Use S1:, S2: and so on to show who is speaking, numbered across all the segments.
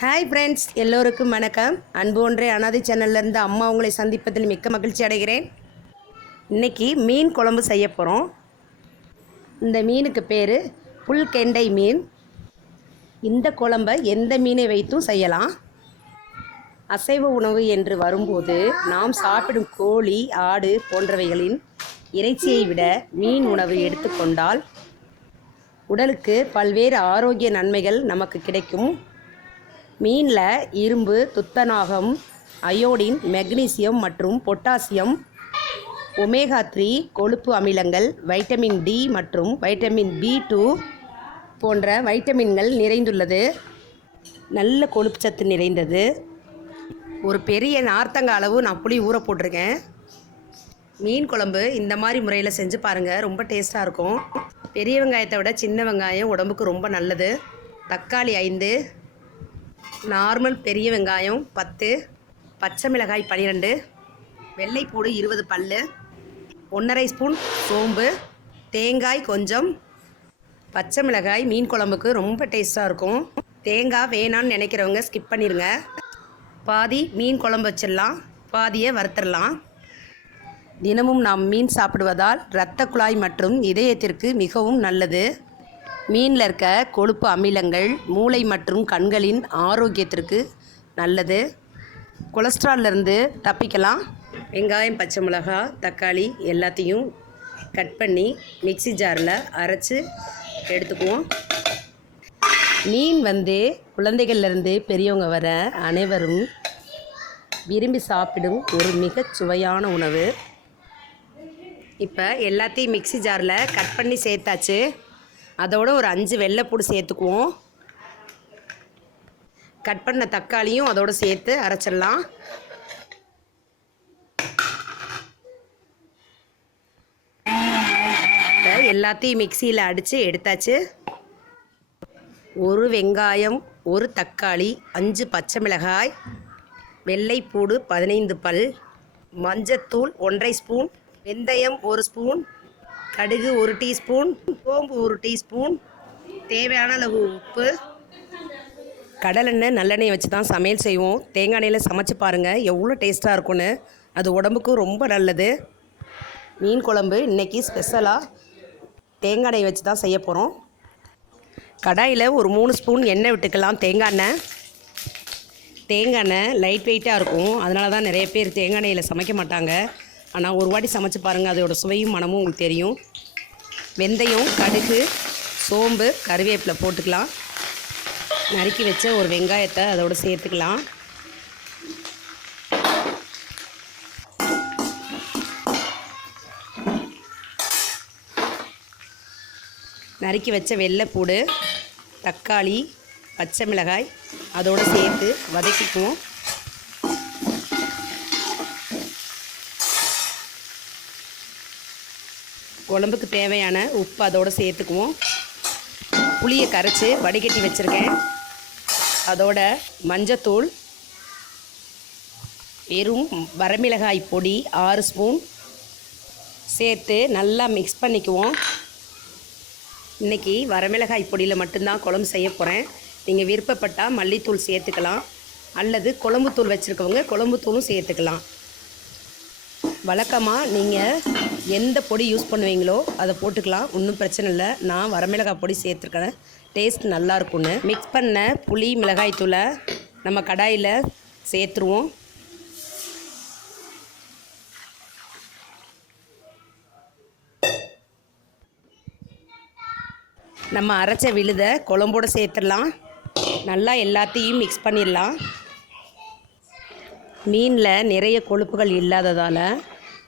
S1: Hi friends எல்லோருக்கும் வணக்கம். அன்பு ஒன்றே அனாதை சேனல்லேருந்து அம்மா உங்களை சந்திப்பதில் மிக்க மகிழ்ச்சி அடைகிறேன். இன்னைக்கு மீன் குழம்பு செய்ய போகிறோம் இந்த மீனுக்கு பேர் புல்கெண்டை மீன். இந்த குழம்பை எந்த மீனை வைத்தும் செய்யலாம். அசைவ உணவு என்று வரும்போது நாம் சாப்பிடும் கோழி ஆடு போன்றவைகளின் இறைச்சியை விட மீன் உணவு எடுத்துக்கொண்டால் உடலுக்கு பல்வேறு ஆரோக்கிய நன்மைகள் நமக்கு கிடைக்கும். மீனில் இரும்பு துத்தநாகம் அயோடின் மெக்னீசியம் மற்றும் பொட்டாசியம் ஒமேகா த்ரீ கொழுப்பு அமிலங்கள் வைட்டமின் டி மற்றும் வைட்டமின் பி டூ போன்ற வைட்டமின்கள் நிறைந்துள்ளது. நல்ல கொழுப்பு சத்து நிறைந்தது. ஒரு பெரிய நார்த்தங்க அளவு நான் புளி ஊற போட்டிருக்கேன். மீன் குழம்பு இந்த மாதிரி முறையில் செஞ்சு பாருங்கள் ரொம்ப டேஸ்ட்டாக இருக்கும். பெரிய வெங்காயத்தை விட சின்ன வெங்காயம் உடம்புக்கு ரொம்ப நல்லது. தக்காளி ஐந்து நார்மல் பெரிய வெங்காயம் பத்து பச்சை மிளகாய் பன்னிரெண்டு வெள்ளைப்பூடு இருபது பல் ஒன்றரை ஸ்பூன் சோம்பு தேங்காய் கொஞ்சம். பச்சை மிளகாய் மீன் குழம்புக்கு ரொம்ப டேஸ்ட்டாக இருக்கும். தேங்காய் வேணான்னு நினைக்கிறவங்க ஸ்கிப் பண்ணிடுங்க பாதி மீன் குழம்பு வச்சிடலாம் பாதியை வறுத்துடலாம். தினமும் நாம் மீன் சாப்பிடுவதால் இரத்த குழாய் மற்றும் இதயத்திற்கு மிகவும் நல்லது. மீனில் இருக்க கொழுப்பு அமிலங்கள் மூளை மற்றும் கண்களின் ஆரோக்கியத்திற்கு நல்லது. கொலஸ்ட்ரால்லேருந்து தப்பிக்கலாம். வெங்காயம் பச்சை மிளகா தக்காளி எல்லாத்தையும் கட் பண்ணி மிக்ஸி ஜாரில் அரைச்சி எடுத்துக்குவோம். மீன் வந்து குழந்தைகள்லேருந்து பெரியவங்க வர அனைவரும் விரும்பி சாப்பிடும் ஒரு மிகச் சுவையான உணவு. இப்போ எல்லாத்தையும் மிக்ஸி ஜாரில் கட் பண்ணி சேர்த்தாச்சு. அதோட ஒரு அஞ்சு வெள்ளைப்பூடு சேர்த்துக்குவோம். கட் பண்ண தக்காளியும் அதோடு சேர்த்து அரைச்சிடலாம். எல்லாத்தையும் மிக்சியில் அடித்து எடுத்தாச்சு. ஒரு வெங்காயம் ஒரு தக்காளி அஞ்சு பச்சை மிளகாய் வெள்ளைப்பூடு பதினைந்து பல் மஞ்சத்தூள் ஒன்றரை ஸ்பூன் வெந்தயம் ஒரு ஸ்பூன் கடுகு ஒரு டீஸ்பூன் சோம்பு ஒரு டீஸ்பூன் தேவையான அளவு உப்பு. கடலெண்ணெய் நல்லெண்ணெய் வச்சு தான் சமையல் செய்வோம். தேங்காய் எண்ணெயில் சமைச்சு பாருங்கள் எவ்வளோ டேஸ்ட்டாக இருக்கும்னு. அது உடம்புக்கும் ரொம்ப நல்லது. மீன் குழம்பு இன்றைக்கி ஸ்பெஷலாக தேங்காய் எண்ணெய் வச்சு தான் செய்ய போகிறோம் கடாயில் ஒரு மூணு ஸ்பூன் எண்ணெய் விட்டுக்கலாம் தேங்காய் எண்ணெய். தேங்காய் எண்ணெய் லைட் வெயிட்டாக இருக்கும். அதனால தான் நிறைய பேர் தேங்காய் எண்ணெயில் சமைக்க மாட்டாங்க. ஆனால் ஒரு வாட்டி சமைச்சு பாருங்கள் அதோடய சுவையும் மனமும் உங்களுக்கு தெரியும். வெந்தயம் கடுகு சோம்பு கருவேப்பிலை போட்டுக்கலாம். நறுக்கி வச்ச ஒரு வெங்காயத்தை அதோடு சேர்த்துக்கலாம். நறுக்கி வச்ச வெள்ளைப்பூடு தக்காளி பச்சை மிளகாய் அதோடு சேர்த்து வதக்கிக்குவோம். குழம்புக்கு தேவையான உப்பு அதோடு சேர்த்துக்குவோம். புளியை கரைச்சி வடிகட்டி வச்சுருக்கேன். அதோட மஞ்சத்தூள் வெறும் வரமிளகாய் பொடி ஆறு ஸ்பூன் சேர்த்து நல்லா மிக்ஸ் பண்ணிக்குவோம். இன்றைக்கி வரமிளகாய் பொடியில் மட்டும்தான் குழம்பு செய்ய போகிறேன் நீங்கள் விருப்பப்பட்டால் மல்லித்தூள் சேர்த்துக்கலாம். அல்லது குழம்புத்தூள் வச்சுருக்கவங்க குழம்புத்தூளும் சேர்த்துக்கலாம். வழக்கமாக நீங்கள் எந்த பொடி யூஸ் பண்ணுவீங்களோ அதை போட்டுக்கலாம். ஒன்றும் பிரச்சனை இல்லை. நான் வரமிளகாய் பொடி சேர்த்துருக்கேன். டேஸ்ட் நல்லா இருக்கும்னு. மிக்ஸ் பண்ண புளி மிளகாய் தூளை நம்ம கடாயில் சேர்த்துருவோம். நம்ம அரைச்ச விழுத குழம்போடு சேர்த்துடலாம். நல்லா எல்லாத்தையும் மிக்ஸ் பண்ணிடலாம். மீனில் நிறைய கொழுப்புகள் இல்லாததால்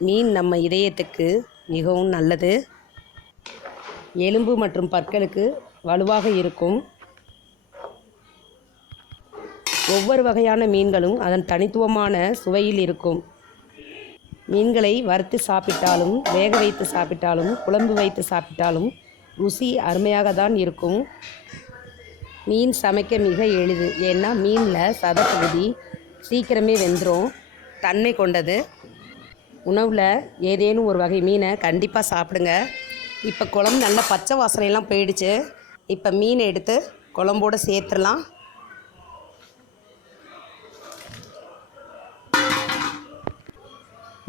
S1: மீன் நம்ம இதயத்துக்கு மிகவும் நல்லது. எலும்பு மற்றும் பற்களுக்கு வலுவாக இருக்கும். ஒவ்வொரு வகையான மீன்களும் அதன் தனித்துவமான சுவையில் இருக்கும். மீன்களை வறுத்து சாப்பிட்டாலும் வேக வைத்து சாப்பிட்டாலும் குழம்பு வைத்து சாப்பிட்டாலும் ருசி அருமையாக தான் இருக்கும். மீன் சமைக்க மிக எளிது. ஏன்னா மீனில் சதப்பகுதி சீக்கிரமே வெந்துடும் தன்மை கொண்டது. உணவில் ஏதேனும் ஒரு வகை மீனை கண்டிப்பாக சாப்பிடுங்க. இப்போ குழம்பு நல்ல பச்சை வாசனையெல்லாம் போயிடுச்சு. இப்போ மீனை எடுத்து குழம்போடு சேர்த்துடலாம்.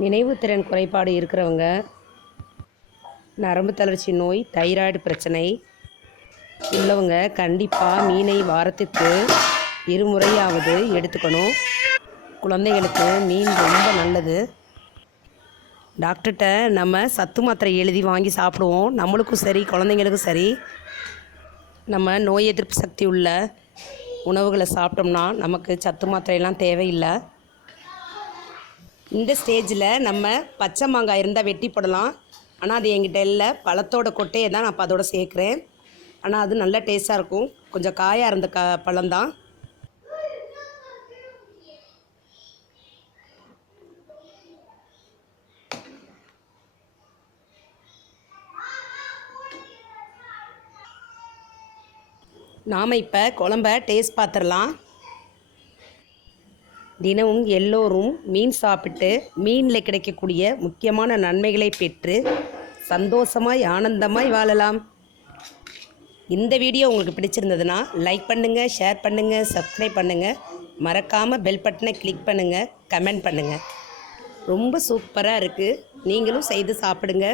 S1: நினைவுத்திறன் குறைபாடு இருக்கிறவங்க நரம்பு தளர்ச்சி நோய் தைராய்டு பிரச்சனை உள்ளவங்க கண்டிப்பாக மீனை வாரத்திற்கு இருமுறையாவது எடுத்துக்கணும். குழந்தைகளுக்கு மீன் ரொம்ப நல்லது. டாக்டர்கிட்ட நம்ம சத்து மாத்திரை எழுதி வாங்கி சாப்பிடுவோம். நம்மளுக்கும் சரி குழந்தைங்களுக்கும் சரி. நம்ம நோய் எதிர்ப்பு சக்தி உள்ள உணவுகளை சாப்பிட்டோம்னா நமக்கு சத்து மாத்திரையெல்லாம் தேவையில்லை. இந்த ஸ்டேஜில் நம்ம பச்சை மாங்காய் இருந்தால் வெட்டி போடலாம். ஆனால் அது எங்கிட்ட இல்லை. பழத்தோட கொட்டையை தான் நான் இப்போ அதோட சேர்க்குறேன். ஆனால் அது நல்ல டேஸ்ட்டாக இருக்கும். கொஞ்சம் காயாக இருந்த க பழம்தான். நாம் இப்போ குழம்ப டேஸ்ட் பார்த்துடலாம் தினமும் எல்லோரும் மீன் சாப்பிட்டு மீனில் கிடைக்கக்கூடிய முக்கியமான நன்மைகளை பெற்று சந்தோஷமாய் ஆனந்தமாய் வாழலாம். இந்த வீடியோ உங்களுக்கு பிடிச்சிருந்ததுன்னா லைக் பண்ணுங்கள் ஷேர் பண்ணுங்கள் சப்ஸ்கிரைப் பண்ணுங்கள் மறக்காமல் பெல் பட்டனை கிளிக் பண்ணுங்கள் கமெண்ட் பண்ணுங்கள் ரொம்ப சூப்பராக இருக்குது நீங்களும் செய்து சாப்பிடுங்க.